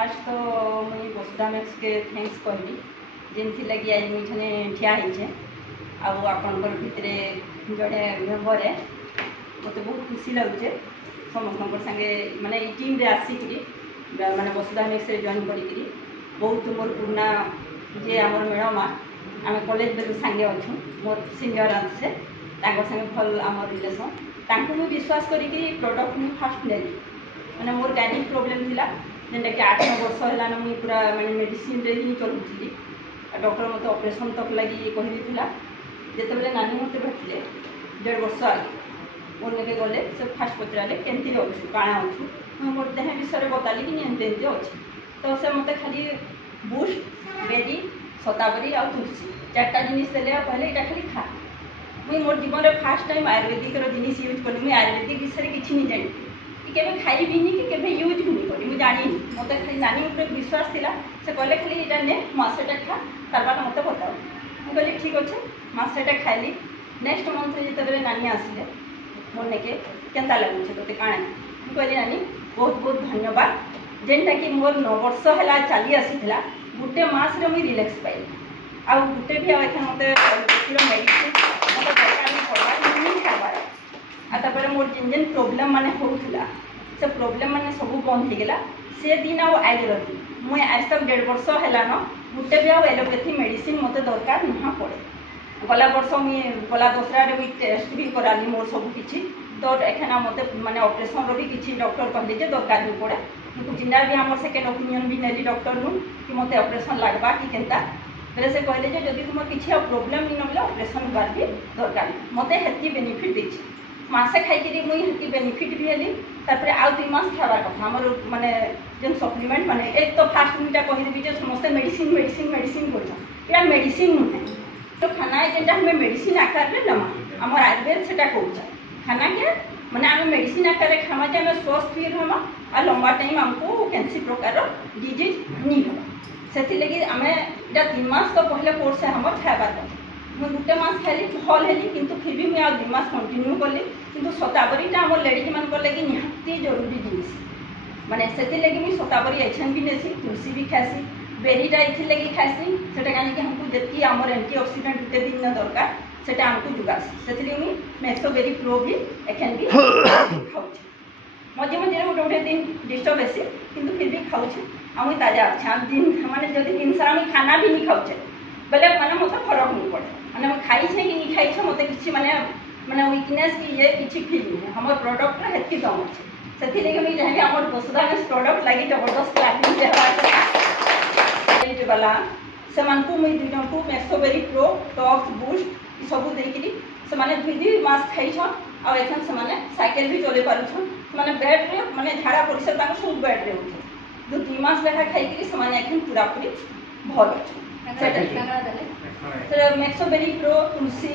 Fast तो मुझे वसुधामेक्स के थैंक्स कहली जिनथी लगी आज मुझे ठिया होचे आपणकर भितर जड़े मेम्बर है मत बहुत खुशी लगे समस्त संगे माने टीम रे आसिक माने वसुधामेक्स जॉइन करी बहुत मोर पुराना जे आमर मेड़मा आम कॉलेज बेलू सांगे अच्छु मोर सीनियर से संगे भल आम रिलेसन तांको भी विश्वास करी प्रोडक्ट मुझे फास्ट नेली मैंने मोर गाइनिक प्रोब्लेम थिला जेनटा कि 8-9 वर्ष है मुझे पूरा मैंने मेडिसिन रे ही चलुली डॉक्टर मत ऑपरेशन तक लगी कहला जिते नानी मत भेटले 1.5 वर्ष आगे उनके गले से फास्ट पचारे केमती अच्छु काଣା अच्छु मुझे मोर देह विषय बताली कि एमती अच्छे तो से मत खाली बूस्ट बेरी शतावरी आ तुलसी 4टा जिनिस देले कहले यहाँ खाली खा मुझे मोर जीवन में फास्ट टाइम आयुर्वेदिक जिनिस यूज कली मुझे आयुर्वेदिक विषय किसी नहीं जानी कि केवे खाइबिनी कि केवे यूज भी नहीं करी मुझे जानी मत खाली नानी ऊपर विश्वास थिला से कहले खाली यहाँ ने मासेटा खा तार बाद मत बताओ मुझे कहली ठीक अच्छे मासेटा खाइली नेक्स्ट मंथ जिते नानी आसिले मोर नेके केन्ता लगुचे तोते काଣା मुझे कहली नानी बहुत बहुत धन्यवाद जेनटा कि मोर 9 वर्ष है चली आसी गोटे मास मुझे रिलैक्स पाइली आउ गोटे भी मत मेडिसिन मत दरकार नहीं पड़वा नहीं खाबार आपर मोर जेन जेन प्रोब्लेम माने होउथिला से प्रोब्लेम माने सब बंद हो गला से दिन आइल रही मुझे आज तक 1.5 वर्ष है न गोटे भी एलोपैथी मेडिसिन मत दरकार ना पड़े गला वर्ष मुझे गला दसरा भी टेस्ट भी कराली मोर सब किसी तो एखना मत माने ऑपरेशन भी किसी डॉक्टर कहले जे दरकार नहीं पड़े जिना भी आम सेकेंड ओपिनियन भी नेली डॉक्टर नु कि मत ऑपरेशन लगवा कि केनता बेले से कहले जे जदि तुम किसी प्रोब्लेम नहीं नबले ऑपरेशन बार भी दरकार मत हेती बेनिफिट देछि मासे खाई मुझे हेती बेनिफिट भी हेली तापर आउ 2 मास खाबार कथा हमर माने जेन सप्लीमेंट माने एक तो फास्ट मुझे कहीदेवी जो समस्त मेडिसिन मेडिसिन मेडिसिन बोलछन या मेडिसिन नुहे तो खाना है जेनटा हमें मेडिसिन आकार रे नमा हमर आयुर्वेद सेटा कहूछ खाना के माने आम मेडिसिन आकार खामा जे आम स्वस्थ फील हमा आ लंबा टाइम आमको कैंसी प्रकार डिजीज नहीं हो से लगी आम इटा 3 मास तो पहले कोर्स है हमर खाबार कथा मुझे गोटे मास खाइली भल है किंतु फिर भी मुझे 2 मास कंटिन्यू कली किंतु शतावरीटा आम लेडीज मान लगी निहाती जरूरी जिनिस माने से लगी मुझे शतावरी एछन भी नेसी तुलसी भी खासी बेरीटा ये लगी खासी से कहीं हमको जी आमर एंटीऑक्सीडेंट गुटे दिन दरकार से आमको जुगासी से मेक्सोबेरी प्रो भी एखन भी खाऊँ मझे मझे गोटे गोटे दिन डिस्टर्ब हेसी किंतु फिर भी खाऊँ आम ताजा अच्छे दिन माने जब दिन सारा खाना भी नहीं खाऊे बेले मैंने मत फरक नहीं पड़े मैंने खाई कि नहीं खाई मत कि माने माने वीकनेस कि ये किसी फील नहीं हमारे प्रोडक्ट हेतु दम अच्छे से मुझे चाहिए आम वसुधामेक्स प्रोडक्ट लगी जबरदस्त गला से मुझे 2 जन को मेक्सोबेरी प्रो टॉक्स बूस्ट सब देकरी से 2 मास खाईछन आ एखन से साइकिल भी चले पारुछन से बेड रे माने झाड़ा परिषद सब बेड रे उठे 2 मास लेखा खाई से एखन पूरा पूरी भल अच्छे मेक्सोबेरी प्रो तुलसी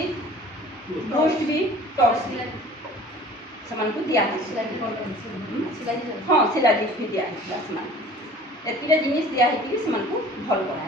बूस्ट भी टॉक्स भी से दिया हाँ शिलाजीत भी दिया एत जिनिस दिया भल करा।